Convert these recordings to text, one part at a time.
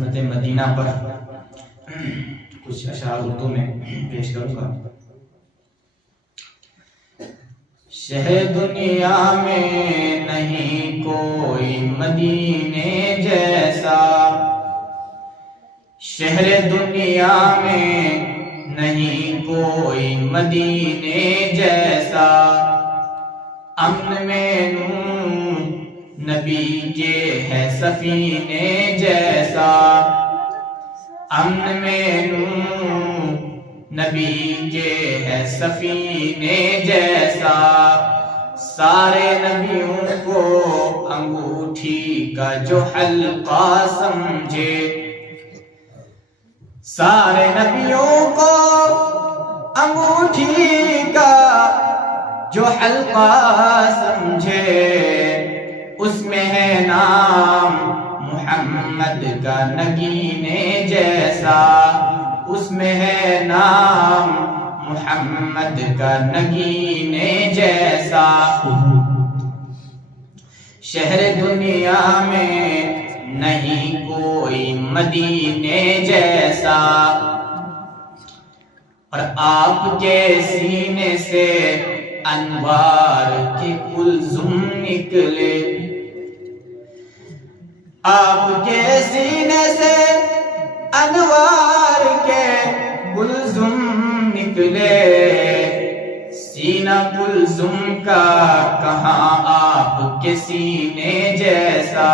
عظمت مدینہ پر کچھ اشعار اردو میں پیش کروں گا۔ شہر دنیا میں نہیں کوئی مدینے جیسا، شہر دنیا میں نہیں کوئی مدینے جیسا، امن میں نور نبی کے ہے سفینے جیسا، امن میں نور نبی کے ہے سفینے جیسا، سارے نبیوں کو انگوٹھی کا جو حلقہ سمجھے، سارے نبیوں کو انگوٹھی کا جو حلقہ سمجھے، اس میں ہے نام محمد کا نگینے جیسا، اس میں ہے نام محمد کا نگینے جیسا، شہر دنیا میں نہیں کوئی مدینے جیسا، اور آپ کے سینے سے انوار کے کلثوم نکلے، آپ کے سینے سے انوار کے کلثوم نکلے، سینہ کلثوم کا کہاں آپ کے سینے جیسا،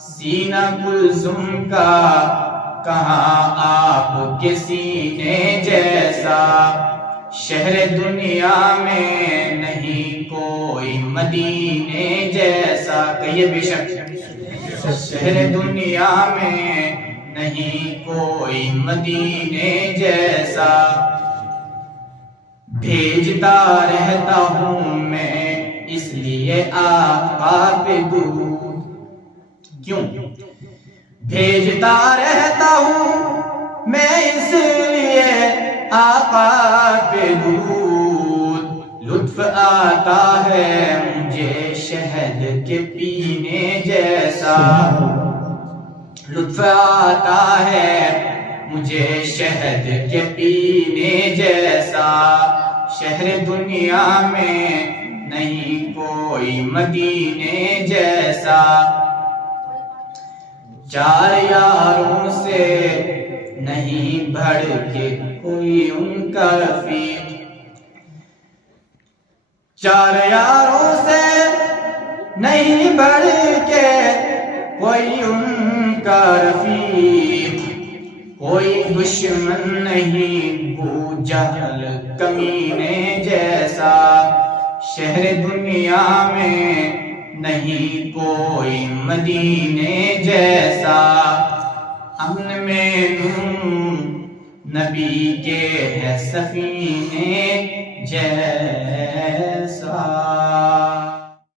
سینہ کلثوم کا کہاں آپ کے سینے جیسا، شہر دنیا میں نہیں کوئی مدینے جیسا، کہیے بے شک شہر دنیا میں نہیں کوئی مدینے جیسا، بھیجتا رہتا ہوں میں اس لیے آقا پہ درود، کیوں بھیجتا رہتا ہوں میں اس لیے آقا پہ درود، لطف آتا ہے مجھے شہد کے پینے جیسا، لطف آتا ہے مجھے شہد کے پینے جیسا، شہر دنیا میں نہیں کوئی مدینے جیسا، چار یاروں سے نہیں بڑھ کے کوئی ان کا رفیق، چار یاروں سے نہیں بڑھ کے کوئی ان کا رفیق، کوئی دشمن نہیں ابو جہل کمینے جیسا، شہر دنیا میں نہیں کوئی مدینے جیسا، امن میں نور نبی کے ہے سفینے جیسا۔